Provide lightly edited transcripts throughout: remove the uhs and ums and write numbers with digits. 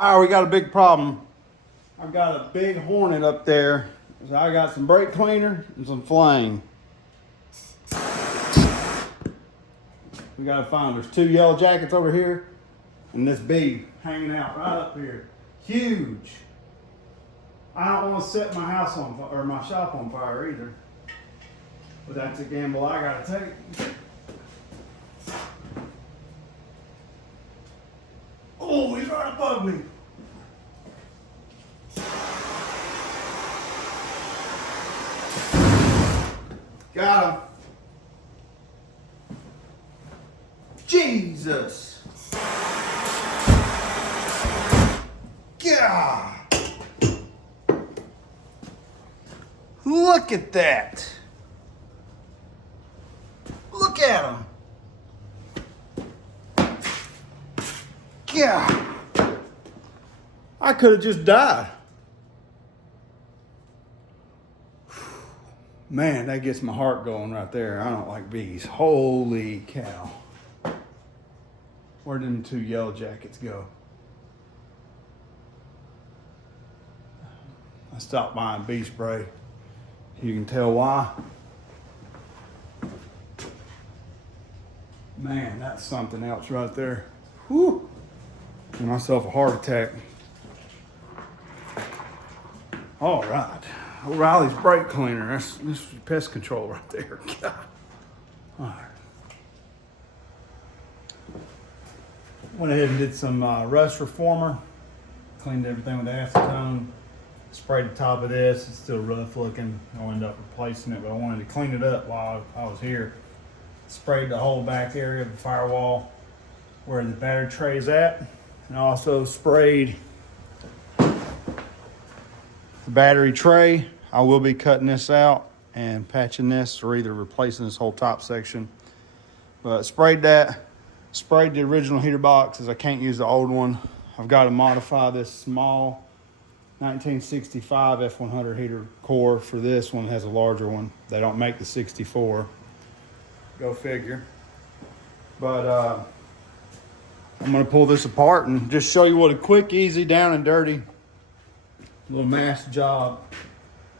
All right, we got a big problem. I've got a big hornet up there. So I got some brake cleaner and some flame. We gotta find, there's two yellow jackets over here and this bee hanging out right up here. Huge. I don't want to set my house on fire or my shop on fire either. But that's a gamble I gotta take. Oh, he's right above me. Got him. Jesus. God. Look at that. Look at him. God. I could have just died. Man, that gets my heart going right there. I don't like bees. Holy cow. Where did them two yellow jackets go? I stopped buying bee spray. You can tell why. Man, that's something else right there. Whew. Give myself a heart attack. All right. O'Reilly's brake cleaner. That's pest control right there. God. All right. Went ahead and did some rust reformer. Cleaned everything with acetone. Sprayed the top of this. It's still rough looking. I'll end up replacing it, but I wanted to clean it up while I was here. Sprayed the whole back area of the firewall where the battery tray is at. And also sprayed the battery tray. I will be cutting this out and patching this, or either replacing this whole top section. But sprayed that. Sprayed the original heater box as I can't use the old one. I've got to modify this small 1965 F100 heater core for this one. It has a larger one. They don't make the 64. Go figure. But I'm going to pull this apart and just show you what a quick, easy, down and dirty little mass job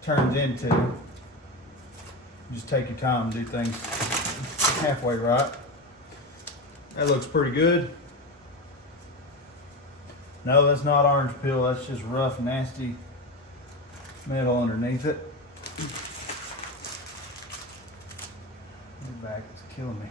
turns into. Just take your time and do things halfway right. That looks pretty good. No, that's not orange peel. That's just rough, nasty metal underneath it. My back is killing me.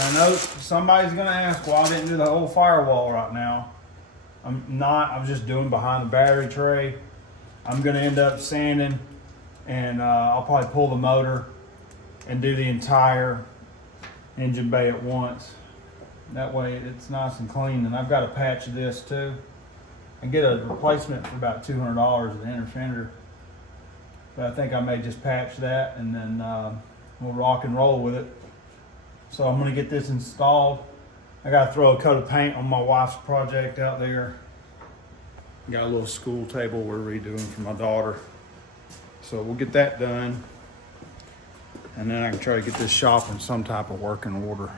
I know somebody's gonna ask why I didn't do the whole firewall right now. I'm just doing behind the battery tray. I'm gonna end up sanding and I'll probably pull the motor and do the entire engine bay at once. That way it's nice and clean. And I've got a patch of this too. I get a replacement for about $200 at the inner fender. But I think I may just patch that and then we'll rock and roll with it. So I'm gonna get this installed. I gotta throw a coat of paint on my wife's project out there. Got a little school table we're redoing for my daughter. So we'll get that done. And then I can try to get this shop in some type of working order.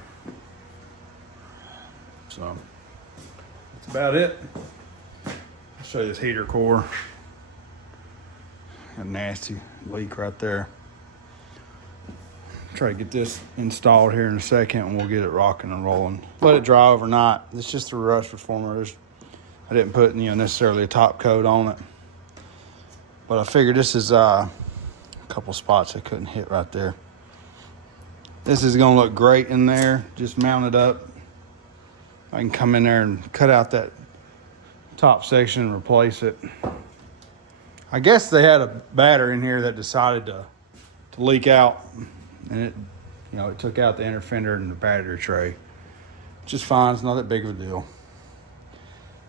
So that's about it. I'll show you this heater core. A nasty leak right there. Try to get this installed here in a second and we'll get it rocking and rolling. Let it dry overnight. It's just a rust reformer. I didn't put necessarily a top coat on it. But I figured this is a couple spots I couldn't hit right there. This is gonna look great in there, just mount it up. I can come in there and cut out that top section and replace it. I guess they had a battery in here that decided to leak out, and it took out the inner fender and the battery tray. Just fine, it's not that big of a deal.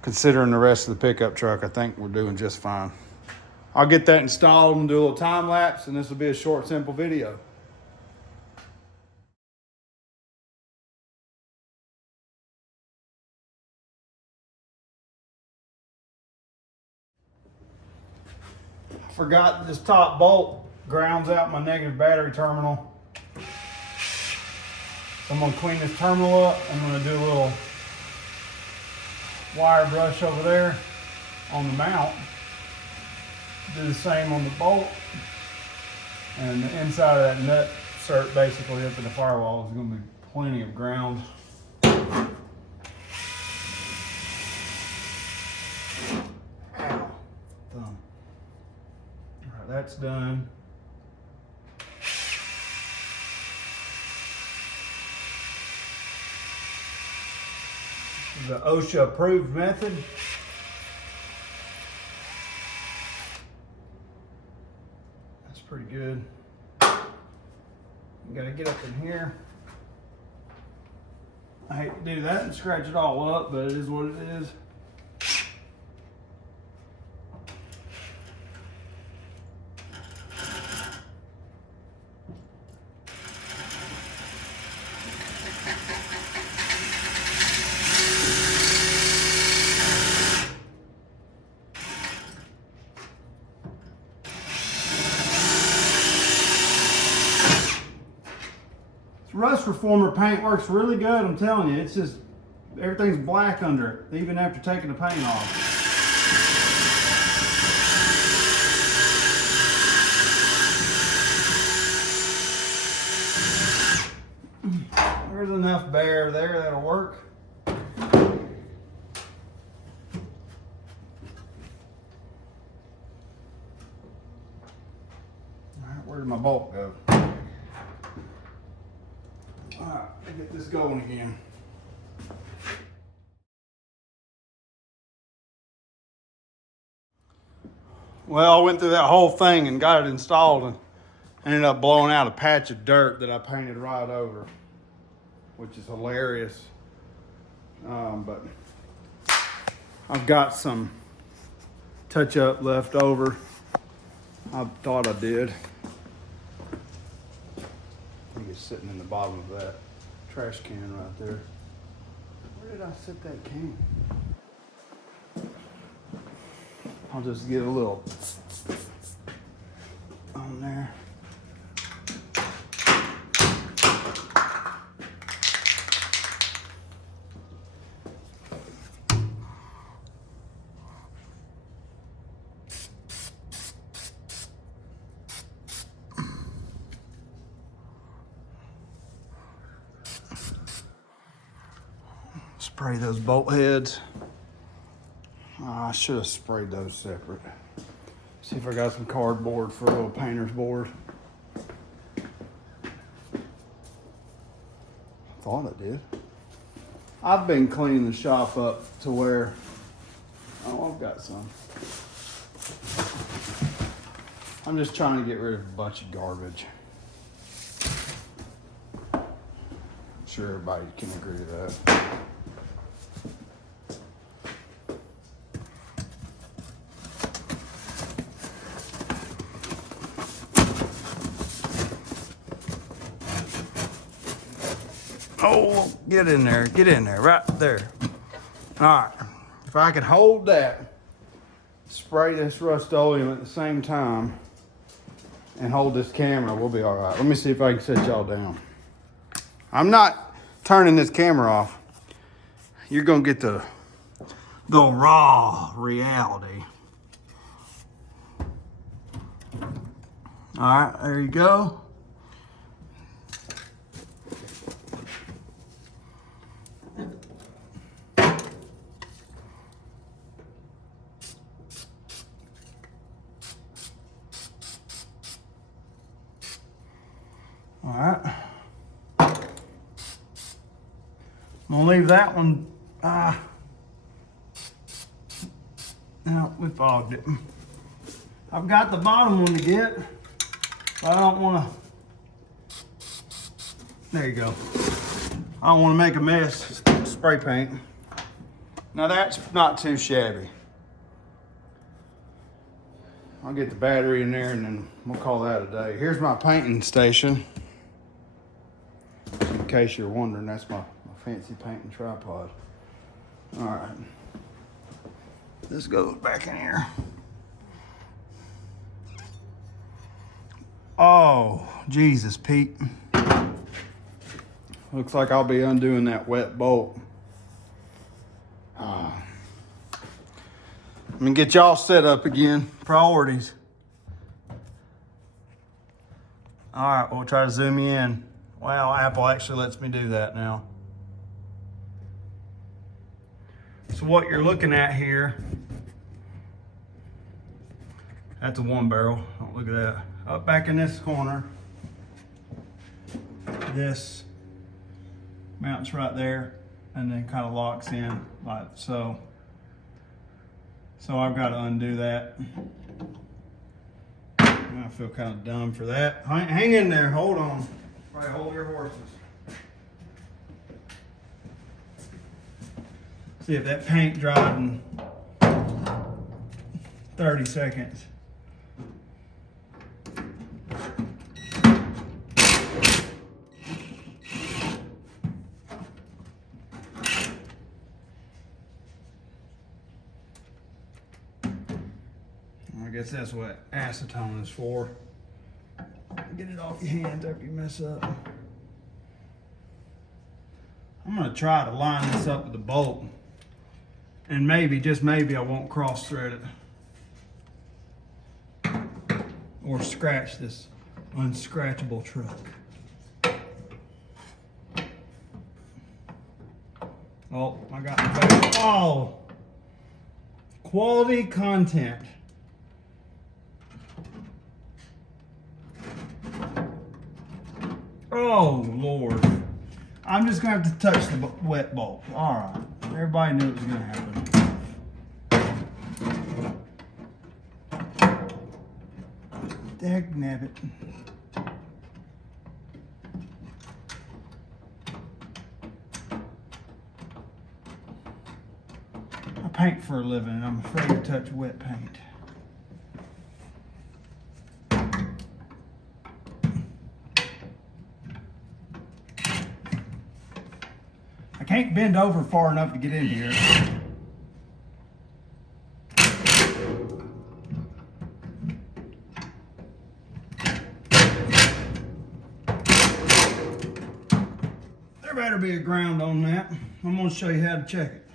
Considering the rest of the pickup truck, I think we're doing just fine. I'll get that installed and do a little time lapse, and this will be a short, simple video. I forgot this top bolt grounds out my negative battery terminal. I'm gonna clean this terminal up. I'm gonna do a little wire brush over there on the mount. Do the same on the bolt. And the inside of that nut cert basically up in the firewall is gonna be plenty of ground. Ow. Thumb. All right, that's done. The OSHA approved method. That's pretty good. You gotta get up in here. I hate to do that and scratch it all up, but it is what it is. Rust reformer paint works really good, I'm telling you. It's just, everything's black under it, even after taking the paint off. There's enough bare there that'll work. All right, where did my bolt go? Alright, let's get this going again. Well, I went through that whole thing and got it installed and ended up blowing out a patch of dirt that I painted right over, which is hilarious. But I've got some touch-up left over. I thought I did. I think it's sitting in the bottom of that trash can right there. Where did I set that can? I'll just get a little on there. Spray those bolt heads. I should have sprayed those separate. See if I got some cardboard for a little painter's board. Thought I did. I've been cleaning the shop up to where, oh, I've got some. I'm just trying to get rid of a bunch of garbage. I'm sure everybody can agree to that. Oh, get in there, right there. All right, if I could hold that, spray this Rust-Oleum at the same time, and hold this camera, we'll be all right. Let me see if I can set y'all down. I'm not turning this camera off. You're gonna get the raw reality. All right, there you go. All right, I'm gonna leave that one. No, we fogged it. I've got the bottom one to get, but I don't want to. There you go. I don't want to make a mess. Spray paint. Now that's not too shabby. I'll get the battery in there and then we'll call that a day. Here's my painting station. In case you're wondering, that's my fancy painting tripod. All right. This goes back in here. Oh, Jesus, Pete. Looks like I'll be undoing that wet bolt. Let me get y'all set up again. Priorities. All right, we'll try to zoom you in. Wow, Apple actually lets me do that now. So what you're looking at here, that's a 1 barrel. Oh, look at that. Up back in this corner, this mounts right there and then kind of locks in like so. So I've got to undo that. I feel kind of dumb for that. Hang in there, hold on. Probably hold your horses. See if that paint dried in 30 seconds. I guess that's what acetone is for. Get it off your hands after you mess up. I'm gonna try to line this up with the bolt. And maybe, just maybe, I won't cross thread it. Or scratch this unscratchable truck. Oh, I got the back. Oh! Quality content. Oh, Lord. I'm just going to have to touch the wet bolt. All right. Everybody knew it was going to happen. Dagnabbit. I paint for a living, and I'm afraid to touch wet paint. I can't bend over far enough to get in here. There better be a ground on that. I'm going to show you how to check it.